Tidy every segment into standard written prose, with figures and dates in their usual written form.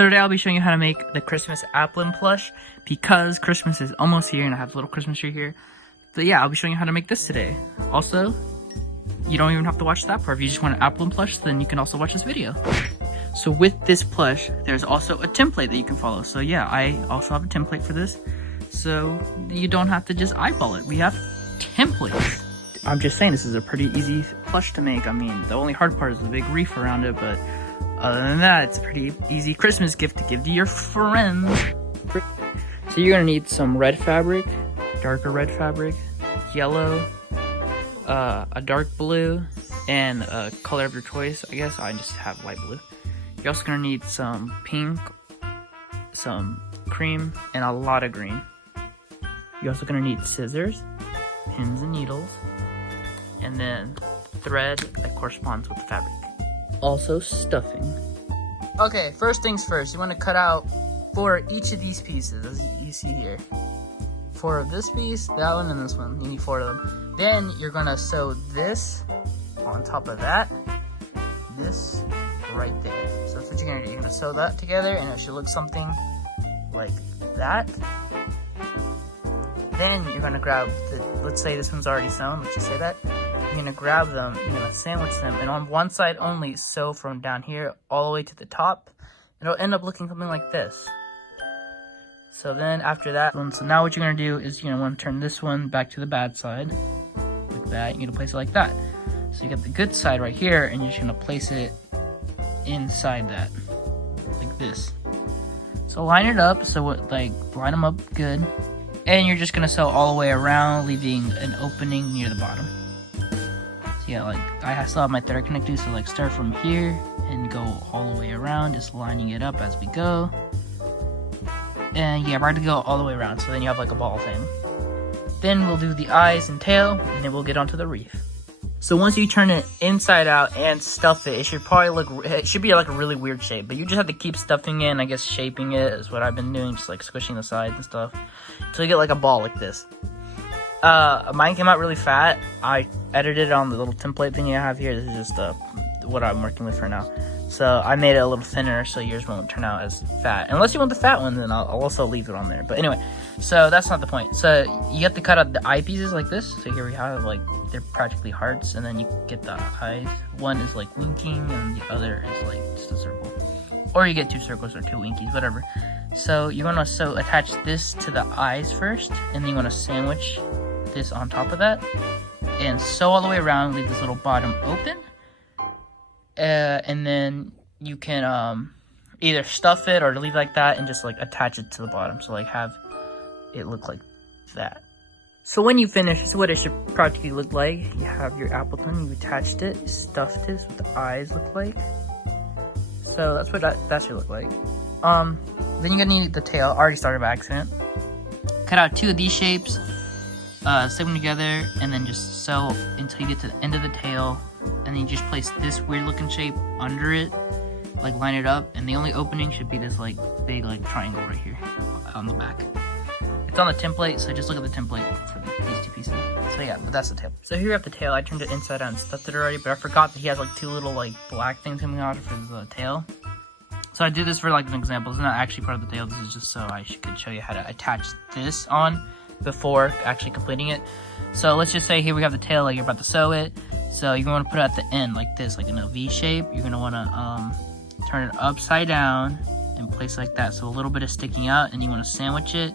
Today I'll be showing you how to make the Christmas Applin plush because Christmas is almost here and I have a little Christmas tree here. So yeah, I'll be showing you how to make this today. Also, you don't even have to watch that part. If you just want an Applin plush, then you can also watch this video. So with this plush, there's also a template that you can follow. So yeah, I also have a template for this. So you don't have to just eyeball it. We have templates. I'm just saying this is a pretty easy plush to make. I mean, the only hard part is the big reef around it, but other than that, it's a pretty easy Christmas gift to give to your friends. So you're gonna need some red fabric, darker red fabric, yellow, a dark blue, and a color of your choice. I guess I just have light blue. You're also gonna need some pink, some cream, and a lot of green. You're also gonna need scissors, pins and needles, and then thread that corresponds with the fabric. Also stuffing. Okay, first things first, you want to cut out 4 of each of these pieces, as you see here. 4 of this piece, that one, and this one. You need 4 of them. Then you're gonna sew this on top of that, this right there. So that's what you're gonna do. You're gonna sew that together, and it should look something like that. Then you're gonna grab the, let's say this one's already sewn, let's just say that. You're gonna grab them, you're gonna sandwich them, and on one side only, sew from down here all the way to the top. It'll end up looking something like this. So then after that, so now what you're gonna do is you're gonna wanna turn this one back to the bad side, like that. You're gonna place it like that. So you got the good side right here, and you're just gonna place it inside that, like this. So line it up, so like line them up good. And you're just gonna sew all the way around, leaving an opening near the bottom. Yeah, like I still have my thread connected, so like start from here and go all the way around, just lining it up as we go. And yeah, we're going to go all the way around, so then you have like a ball thing. Then we'll do the eyes and tail, and then we'll get onto the reef. So once you turn it inside out and stuff it, it should probably look, it should be like a really weird shape, but you just have to keep stuffing it, and I guess shaping it is what I've been doing, just like squishing the sides and stuff, until you get like a ball like this. Mine came out really fat. I edited it on the little template thing I have here. This is just what I'm working with for now. So I made it a little thinner so yours won't turn out as fat. Unless you want the fat one, then I'll also leave it on there. But anyway, so that's not the point. So you have to cut out the eye pieces like this. So here we have like, they're practically hearts, and then you get the eyes. One is like winking and the other is like just a circle. Or you get 2 circles or 2 winkies, whatever. So you want to attach this to the eyes first, and then you want to sandwich this on top of that and sew all the way around, leave this little bottom open, and then you can either stuff it or leave it like that and just like attach it to the bottom, so like have it look like that. So when you finish, this is what it should practically look like. You have your Applin, you attached it, stuffed it, what the eyes look like. So that's what that should look like. Then you're gonna need the tail. I already started by accident. Cut out 2 of these shapes, sew them together, and then just sew until you get to the end of the tail, and then you just place this weird looking shape under it, like line it up, and the only opening should be this like big like triangle right here on the back. It's on the template, so just look at the template for these 2 pieces. So yeah, but that's the tail. So here you have the tail. I turned it inside out and stuffed it already, but I forgot that he has like 2 little like black things coming out of his tail. So I do this for like an example. It's not actually part of the tail. This is just so I could show you how to attach this on before actually completing it. So let's just say here we have the tail, like you're about to sew it. So you're going to put it at the end like this, like in a V shape. You're going to want to turn it upside down and place like that, so a little bit is sticking out, and you want to sandwich it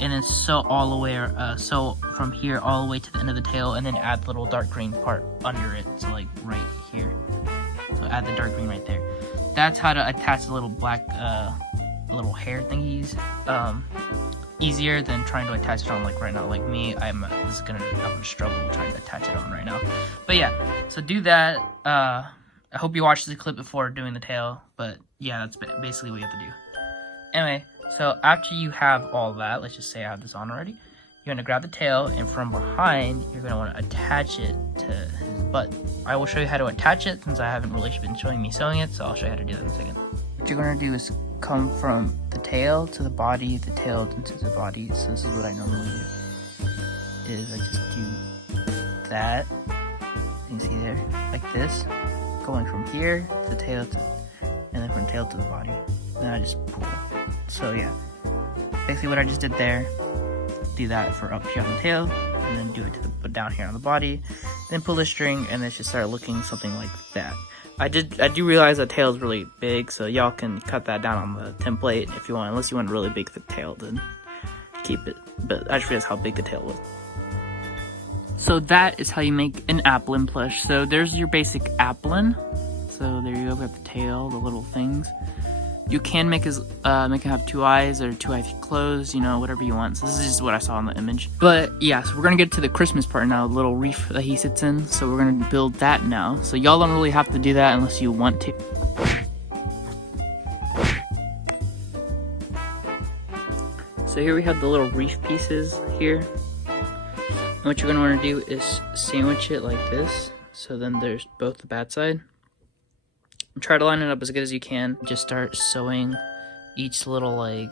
and then sew all the way, sew from here all the way to the end of the tail, and then add the little dark green part under it, so like right here. So add the dark green right there. That's how to attach the little black little hair thingies. Easier than trying to attach it on like right now. Like me, I'm gonna struggle trying to attach it on right now. But yeah, so do that. I hope you watched the clip before doing the tail, but yeah, that's basically what you have to do. Anyway, so after you have all that, let's just say I have this on already, you're gonna grab the tail, and from behind, you're gonna wanna attach it to his butt. I will show you how to attach it since I haven't really been showing me sewing it, so I'll show you how to do that in a second. What you're gonna do is come from the tail to the body, the tail into the body. So this is what I normally do. Is I just do that. You can see there, like this, going from here to the tail to, and then from tail to the body. then I just pull. So yeah, basically what I just did there, do that for up here on the tail, and then do it to the down here on the body, then pull the string, and then it should start looking something like that. I do realize the tail is really big, so y'all can cut that down on the template if you want, unless you want a really big the tail, then keep it. But I just realized how big the tail was. So that is how you make an Applin plush. So there's your basic Applin. So there you go, we have the tail, the little things. You can make it have 2 eyes or 2 eyes closed, you know, whatever you want. So this is just what I saw in the image. But yeah, so we're gonna get to the Christmas part now, the little reef that he sits in. So we're gonna build that now. So y'all don't really have to do that unless you want to. So here we have the little reef pieces here. And what you're gonna wanna do is sandwich it like this. So then there's both the bad side. Try to line it up as good as you can. Just start sewing each little like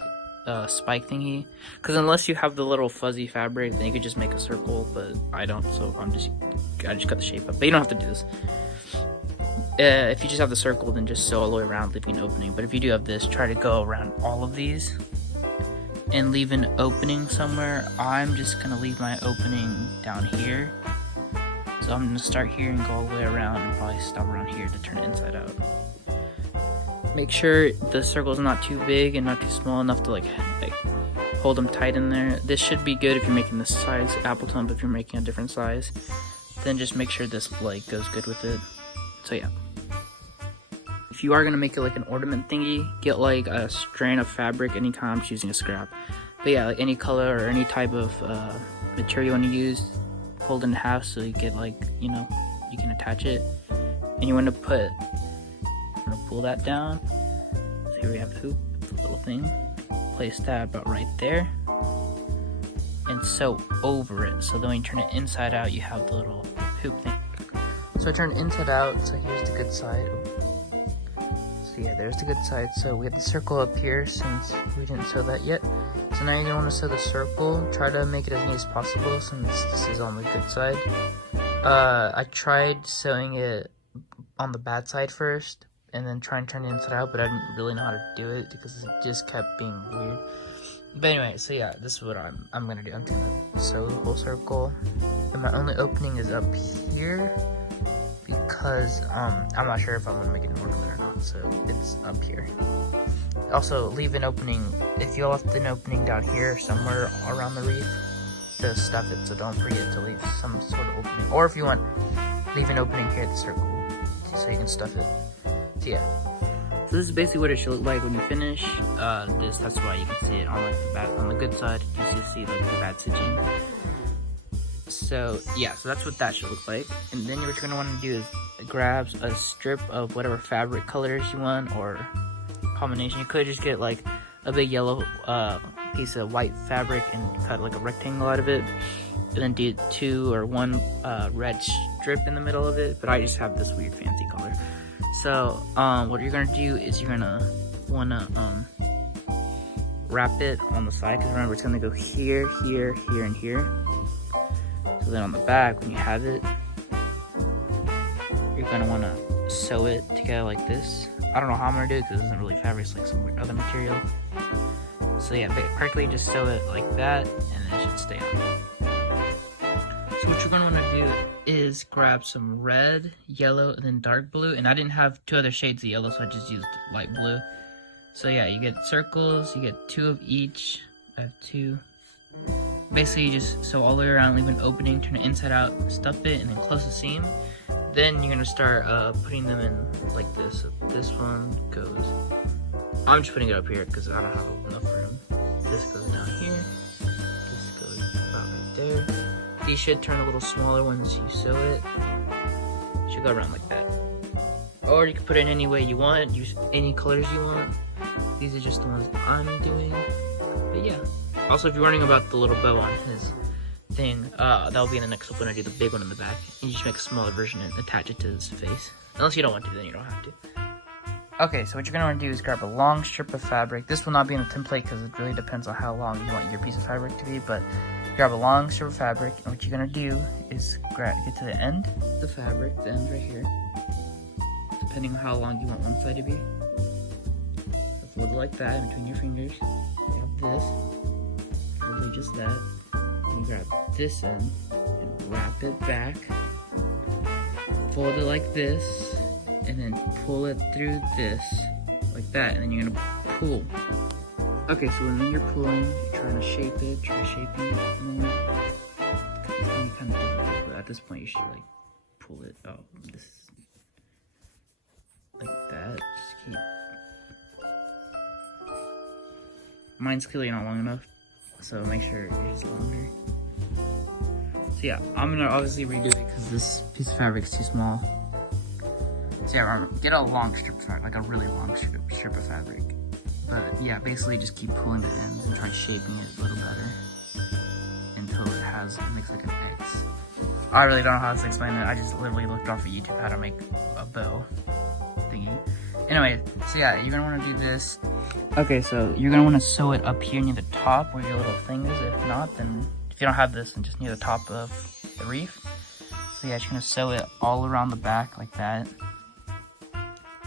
spike thingy, because unless you have the little fuzzy fabric, then you could just make a circle, but I don't, so I just cut the shape up. But you don't have to do this. If you just have the circle, then just sew all the way around, leaving an opening. But if you do have this, try to go around all of these and leave an opening somewhere. I'm just gonna leave my opening down here. So I'm gonna start here and go all the way around and probably stop around here to turn it inside out. Make sure the circle is not too big and not too small enough to like hold them tight in there. This should be good if you're making this size Appleton, but if you're making a different size, then just make sure this like goes good with it. So yeah. If you are gonna make it like an ornament thingy, get like a strand of fabric, any kind. I'm just using a scrap. But yeah, like any color or any type of material you want to use, fold in half so you get like, you know, you can attach it. And you want to pull that down. So here we have the hoop, the little thing. Place that about right there. And sew over it. So then when you turn it inside out, you have the little hoop thing. So I turn it inside out, so here's the good side. So yeah, there's the good side. So we have the circle up here since we didn't sew that yet. So now you're gonna want to sew the circle. Try to make it as neat as possible since this is on the good side. I tried sewing it on the bad side first, and then try and turn it inside out, but I didn't really know how to do it because it just kept being weird. But anyway, so yeah, this is what I'm gonna do. I'm gonna sew the whole circle, and my only opening is up here because I'm not sure if I'm gonna make it an ornament or not, so it's up here. Also, leave an opening, if you left an opening down here somewhere around the reef, to stuff it, so don't forget to leave some sort of opening. Or if you want, leave an opening here at the circle, so you can stuff it. So yeah. So this is basically what it should look like when you finish. That's why you can see it on like the bad, on the good side, you just see like the bad stitching. So yeah, so that's what that should look like. And then what you're gonna want to do is grab a strip of whatever fabric colors you want, or combination. You could just get like a big yellow piece of white fabric and cut like a rectangle out of it, and then do 2 or 1 red strip in the middle of it. But I just have this weird fancy color. So what you're gonna do is you're gonna wanna wrap it on the side, because remember it's gonna go here, here, here, and here. So then on the back, when you have it, you're gonna wanna sew it together like this. I don't know how I'm gonna do it because it isn't really fabric, it's like some other material. So yeah, practically just sew it like that, and then it should stay on. So what you're gonna wanna do is grab some red, yellow, and then dark blue. And I didn't have 2 other shades of yellow, so I just used light blue. So yeah, you get circles, you get 2 of each. I have 2. Basically, you just sew all the way around, leave an opening, turn it inside out, stuff it, and then close the seam. Then you're gonna start putting them in like this. So this one goes, I'm just putting it up here because I don't have enough room. This goes down here. This goes about right there. These should turn a little smaller once you sew it. It should go around like that. Or you can put it in any way you want, use any colors you want. These are just the ones I'm doing. But yeah. Also, if you're wondering about the little bow on his thing, that'll be in the next clip when I do the big one in the back. And you just make a smaller version and attach it to his face. Unless you don't want to, then you don't have to. Okay, so what you're gonna want to do is grab a long strip of fabric. This will not be in the template because it really depends on how long you want your piece of fabric to be, but grab a long strip of fabric, and what you're gonna do is get to the end of the fabric, the end right here, depending on how long you want one side to be. fold it like that in between your fingers. You have this, literally just that. You grab this end and wrap it back. Fold it like this, and then pull it through this, like that, and then you're gonna pull. Okay, so when you're pulling, you're trying to shape it, and then you kind of difficult, but at this point you should like pull it out. This like that. Just keep. Mine's clearly not long enough, so make sure it's longer. So yeah, I'm gonna obviously redo it because this piece of fabric is too small. So yeah, remember, get a long strip of fabric, like a really long strip of fabric. But yeah, basically just keep pulling the ends and try shaping it a little better until it makes like an X. I really don't know how to explain it. I just literally looked off of YouTube how to make a bow thingy. Anyway, so yeah, you're gonna want to do this. Okay, so you're gonna want to sew it up here near the top where your little thing is. If not, then if you don't have this, then just near the top of the reef. So yeah, you're gonna sew it all around the back like that.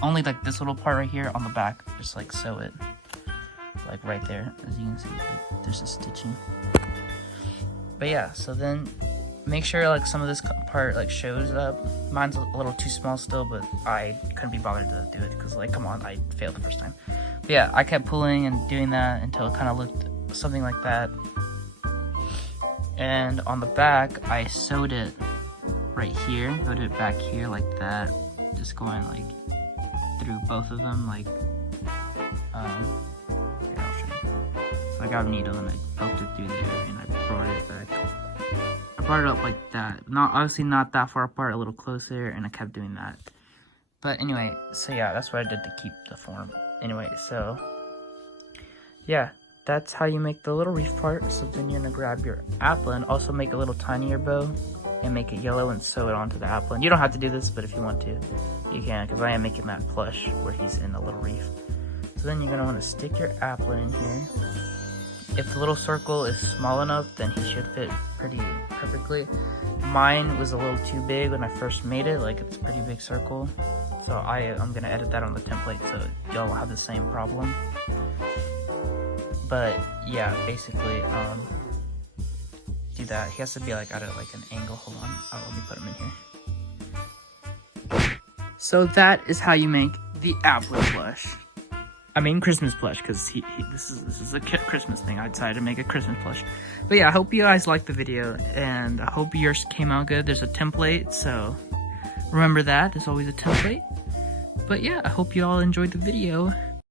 Only like this little part right here on the back, just like sew it like right there. As you can see, like, there's a stitching. But yeah, so then make sure like some of this part like shows up. Mine's a little too small still, but I couldn't be bothered to do it because like, come on, I failed the first time. But yeah, I kept pulling and doing that until it kind of looked something like that. And on the back, I sewed it right here, sewed it back here like that, just going like through both of them, like here, I'll show you. So I got a needle and I poked it through there and I brought it back. I brought it up like that, obviously not that far apart, a little closer, and I kept doing that. But anyway, so yeah, that's what I did to keep the form. Anyway, so yeah, that's how you make the little reef part. So then you're gonna grab your Applin, also make a little tinier bow and make it yellow and sew it onto the Applin. You don't have to do this, but if you want to, you can, because I am making that plush where he's in a little reef. So then you're gonna want to stick your Applin in here. If the little circle is small enough, then he should fit pretty perfectly. Mine was a little too big when I first made it, like it's a pretty big circle. So I'm gonna edit that on the template so y'all won't have the same problem. But yeah, basically, do that. He has to be like at like an angle. Hold on, let me put him in here. So that is how you make the Applin plush. I mean Christmas plush, because this is a Christmas thing. I decided to make a Christmas plush. But yeah, I hope you guys liked the video, and I hope yours came out good. There's a template, so remember that. There's always a template. But yeah, I hope you all enjoyed the video.